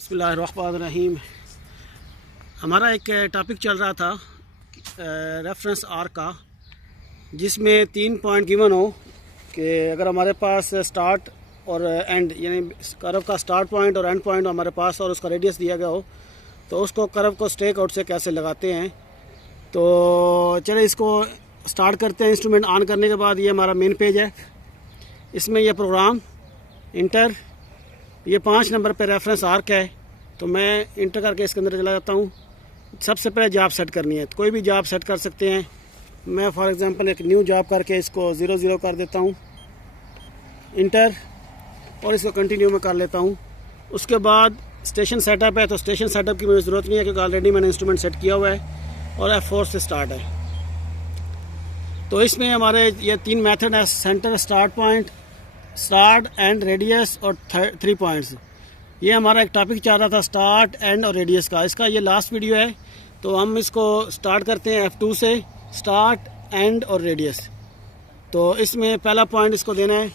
बिस्मिल्लाहिर्रहमानिर्रहीम। हमारा एक टॉपिक चल रहा था रेफरेंस आर का, जिसमें 3 पॉइंट गिवन हो कि अगर हमारे पास स्टार्ट और एंड यानी कर्व का स्टार्ट पॉइंट और एंड पॉइंट हमारे पास और उसका रेडियस दिया गया हो तो उसको कर्व को स्टेक आउट से कैसे लगाते हैं। तो चलिए इसको स्टार्ट करते हैं। इंस्ट्रूमेंट ऑन करने के बाद ये हमारा मेन पेज है। इसमें यह प्रोग्राम इंटर, ये 5 नंबर पे रेफरेंस आर्क है, तो मैं इंटर करके इसके अंदर चला जाता हूँ। सबसे पहले जॉब सेट करनी है, तो कोई भी जॉब सेट कर सकते हैं। मैं फॉर एग्जांपल एक न्यू जॉब करके इसको 00 कर देता हूँ, इंटर, और इसको कंटिन्यू में कर लेता हूँ। उसके बाद स्टेशन सेटअप है, तो स्टेशन सेटअप की मुझे ज़रूरत नहीं है क्योंकि ऑलरेडी मैंने इंस्ट्रूमेंट सेट किया हुआ है और F4 से स्टार्ट है। तो इसमें हमारे ये 3 मेथड है, centre, start point, start and radius और 3 पॉइंट्स। ये हमारा एक टॉपिक चल रहा था स्टार्ट एंड और रेडियस का। इसका ये लास्ट वीडियो है, तो हम इसको स्टार्ट करते हैं F2 से, स्टार्ट एंड और रेडियस। तो इसमें पहला पॉइंट इसको देना है।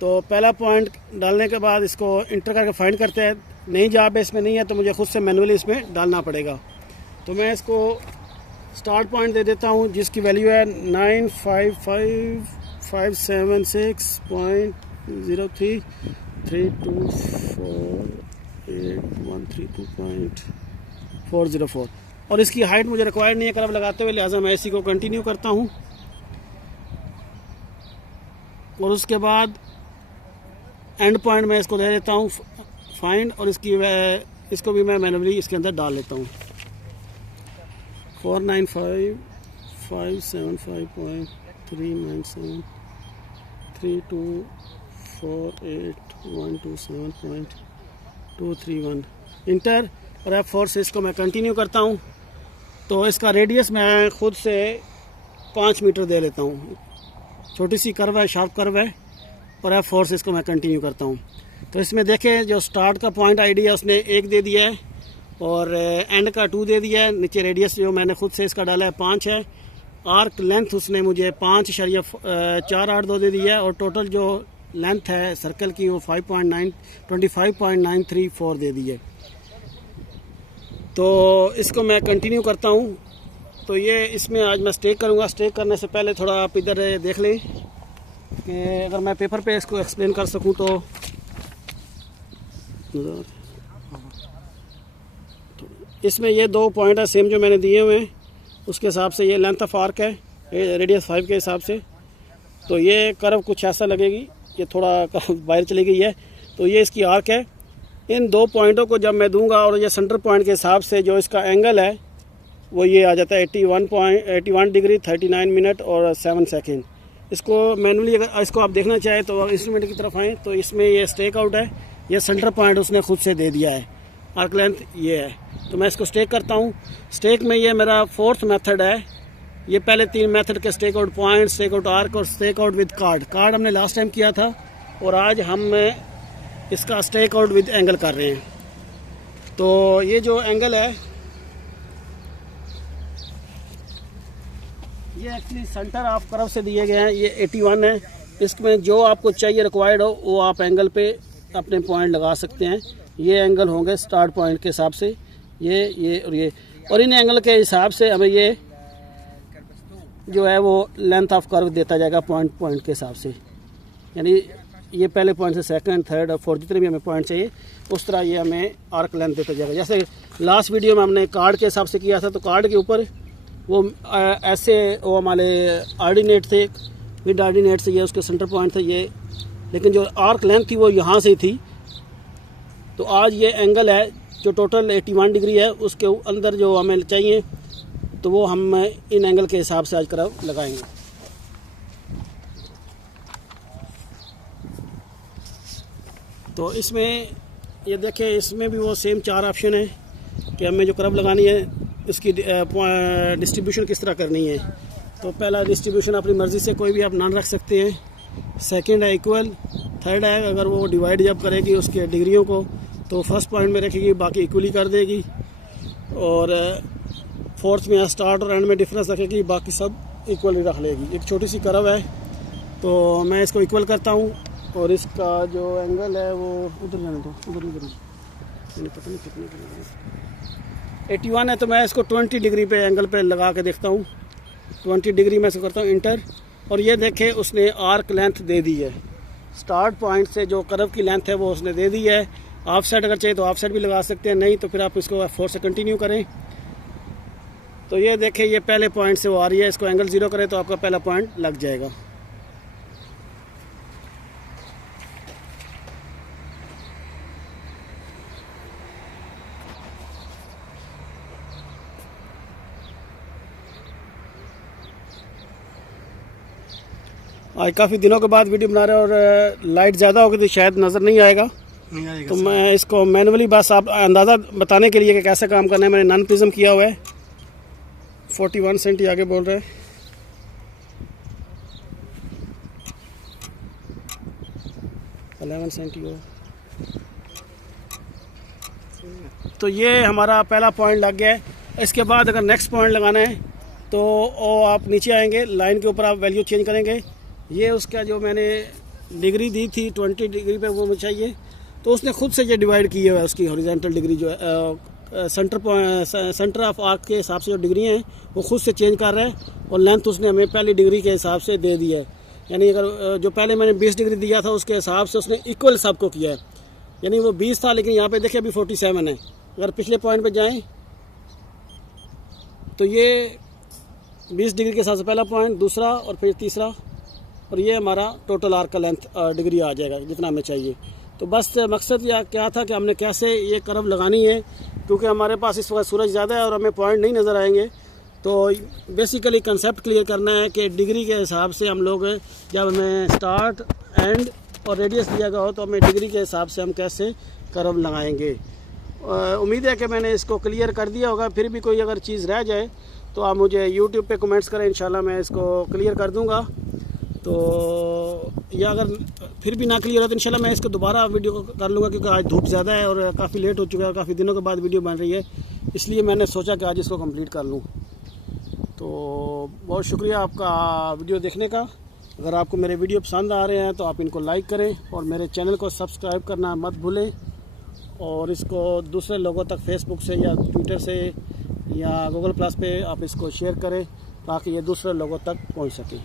तो पहला पॉइंट डालने के बाद इसको इंटर करके फाइंड करते हैं। नई जॉब इसमें नहीं है तो मुझे खुद से मैनुअली इसमें डालना पड़ेगा। तो मैं इसको स्टार्ट पॉइंट दे देता हूँ जिसकी वैल्यू है 9555673248132.404 और इसकी हाइट मुझे रिक्वायर्ड नहीं है कर्व लगाते हुए, लिहाजा मैं इसी को कंटिन्यू करता हूँ। और उसके बाद एंड पॉइंट मैं इसको दे देता हूँ फाइंड, और इसको भी मैं मैनुअली इसके अंदर डाल लेता हूँ 4955753.327.2248127.231 इंटर, और F4 से इसको मैं कंटिन्यू करता हूँ। तो इसका रेडियस मैं खुद से 5 मीटर दे लेता हूँ। छोटी सी कर्व है, शार्प कर्व है, और F4 से इसको मैं कंटिन्यू करता हूँ। तो इसमें देखें जो स्टार्ट का पॉइंट आईडी है उसने 1 दे दिया है और एंड का 2 दे दिया है। नीचे रेडियस जो मैंने खुद से इसका डाला है 5 है। आर्क लेंथ उसने मुझे 5.482 दे दिया है और टोटल जो लेंथ है सर्कल की वो 25.934 दे दी है। तो इसको मैं कंटिन्यू करता हूँ। तो ये इसमें आज मैं स्टेक करूँगा। स्टेक करने से पहले थोड़ा आप इधर देख लें कि अगर मैं पेपर पे इसको एक्सप्लेन कर सकूँ तो इसमें ये 2 पॉइंट है सेम जो मैंने दिए हुए हैं, उसके हिसाब से ये लेंथ ऑफ आर्क है रेडियस 5 के हिसाब से। तो ये कर्व कुछ ऐसा लगेगी, ये थोड़ा बाहर चली गई है। तो ये इसकी आर्क है। इन 2 पॉइंटों को जब मैं दूंगा और ये सेंटर पॉइंट के हिसाब से जो इसका एंगल है वो ये आ जाता है 81 डिग्री 39 मिनट और 7 सेकेंड। इसको मैनुअली अगर इसको आप देखना चाहें तो इंस्ट्रूमेंट की तरफ आएँ तो इसमें ये स्टेक आउट है, ये सेंटर पॉइंट उसने खुद से दे दिया है, आर्क लेंथ ये है। तो मैं इसको स्टेक करता हूँ। स्टेक में ये मेरा 4th मेथड है। ये पहले 3 मेथड के stake out point, stake out arc और स्टेक आउट विद कार्ड हमने लास्ट टाइम किया था, और आज हम इसका स्टेक आउट विद एंगल कर रहे हैं। तो ये जो एंगल है ये एक्चुअली सेंटर ऑफ कर्व से दिए गए हैं, ये 81 है। इसमें जो आपको चाहिए रिक्वायर्ड हो वो आप एंगल पे अपने पॉइंट लगा सकते हैं। ये एंगल होंगे स्टार्ट पॉइंट के हिसाब से, ये और इन एंगल के हिसाब से हमें ये जो है वो लेंथ ऑफ कर्व देता जाएगा पॉइंट के हिसाब से। यानी ये पहले पॉइंट से सेकंड, थर्ड और फोर्थ जितने भी हमें पॉइंट चाहिए उस तरह ये हमें आर्क लेंथ देता जाएगा। जैसे लास्ट वीडियो में हमने कार्ड के हिसाब से किया था, तो कार्ड के ऊपर वो ऐसे वो हमारे ऑर्डिनेट थे, मिड ऑर्डिनेट से ये उसके सेंटर पॉइंट थे ये, लेकिन जो आर्क लेंथ थी वो यहाँ से थी। तो आज ये एंगल है जो टोटल 81 डिग्री है, उसके अंदर जो हमें चाहिए तो वो हम इन एंगल के हिसाब से आज कर्व लगाएंगे। तो इसमें ये देखें, इसमें भी वो सेम 4 ऑप्शन है कि हमें जो कर्व लगानी है इसकी डिस्ट्रीब्यूशन किस तरह करनी है। तो पहला डिस्ट्रीब्यूशन अपनी मर्ज़ी से कोई भी आप नॉन रख सकते हैं। सेकंड है इक्वल। थर्ड है अगर वो डिवाइड जब करेगी उसके डिग्रियों को तो फर्स्ट पॉइंट में रखेगी, बाकी इक्वली कर देगी। और फोर्थ में स्टार्ट और एंड में डिफरेंस रखेगी, बाकी सब इक्वली रख लेगी। एक छोटी सी कर्व है तो मैं इसको इक्वल करता हूँ और इसका जो एंगल है वो उधर जाने दो, उधर पता नहीं कितने 81 है, तो मैं इसको 20 डिग्री पे एंगल पे लगा के देखता हूँ। 20 डिग्री में इसको करता हूँ इंटर, और ये देखें उसने आर्क लेंथ दे दी है। स्टार्ट पॉइंट से जो कर्व की लेंथ है वो उसने दे दी है। ऑफ साइड अगर चाहिए तो ऑफ साइड भी लगा सकते हैं, नहीं तो फिर आप इसको F4 से कंटिन्यू करें। तो ये देखें ये पहले पॉइंट से वो आ रही है, इसको एंगल 0 करें तो आपका पहला पॉइंट लग जाएगा। आज काफ़ी दिनों के बाद वीडियो बना रहे हैं और लाइट ज़्यादा होगी तो शायद नज़र नहीं आएगा, तो मैं इसको मैनुअली बस आप अंदाज़ा बताने के लिए कि कैसे काम करना है मैंने नॉन प्रिज्म किया हुआ है। 41 सेंटी आगे बोल रहे हैं, सेंटी हो। तो ये हमारा पहला पॉइंट लग गया है। इसके बाद अगर नेक्स्ट पॉइंट लगाना है तो आप नीचे आएंगे, लाइन के ऊपर आप वैल्यू चेंज करेंगे। ये उसका जो मैंने डिग्री दी थी 20 डिग्री पे वो मुझे चाहिए, तो उसने खुद से ये डिवाइड किया हुआ है। उसकी हॉरिजॉन्टल डिग्री जो है सेंटर ऑफ आर्क के हिसाब से जो डिग्री हैं वो खुद से चेंज कर रहा है, और लेंथ उसने हमें पहली डिग्री के हिसाब से दे दी है। यानी अगर जो पहले मैंने 20 डिग्री दिया था उसके हिसाब से उसने इक्वल सबको किया है। यानी वो 20 था लेकिन यहाँ पे देखिए अभी 47 है। अगर पिछले पॉइंट पे जाएं तो ये 20 डिग्री के हिसाब से पहला पॉइंट, दूसरा और फिर तीसरा, और ये हमारा टोटल आर्क का लेंथ डिग्री आ जाएगा जितना हमें चाहिए। तो बस मकसद यह क्या था कि हमने कैसे ये कर्व लगानी है, क्योंकि हमारे पास इस वक्त सूरज ज़्यादा है और हमें पॉइंट नहीं नज़र आएंगे। तो बेसिकली कंसेप्ट क्लियर करना है कि डिग्री के हिसाब से हम लोग, जब हमें स्टार्ट एंड और रेडियस दिया गया हो तो हमें डिग्री के हिसाब से हम कैसे कर्व लगाएंगे। उम्मीद है कि मैंने इसको क्लियर कर दिया होगा। फिर भी कोई अगर चीज़ रह जाए तो आप मुझे यूट्यूब पे कमेंट्स करें, इंशाल्लाह मैं इसको क्लियर कर दूंगा। तो या अगर फिर भी ना क्लियर हो तो इंशाल्लाह मैं इसको दोबारा वीडियो कर लूँगा, क्योंकि आज धूप ज़्यादा है और काफ़ी लेट हो चुका है, काफ़ी दिनों के बाद वीडियो बन रही है, इसलिए मैंने सोचा कि आज इसको कंप्लीट कर लूँ। तो बहुत शुक्रिया आपका वीडियो देखने का। अगर आपको मेरे वीडियो पसंद आ रहे हैं तो आप इनको लाइक करें और मेरे चैनल को सब्सक्राइब करना मत भूलें, और इसको दूसरे लोगों तक फेसबुक से या ट्विटर से या गूगल प्लस पे आप इसको शेयर करें ताकि ये दूसरे लोगों तक पहुंच सके।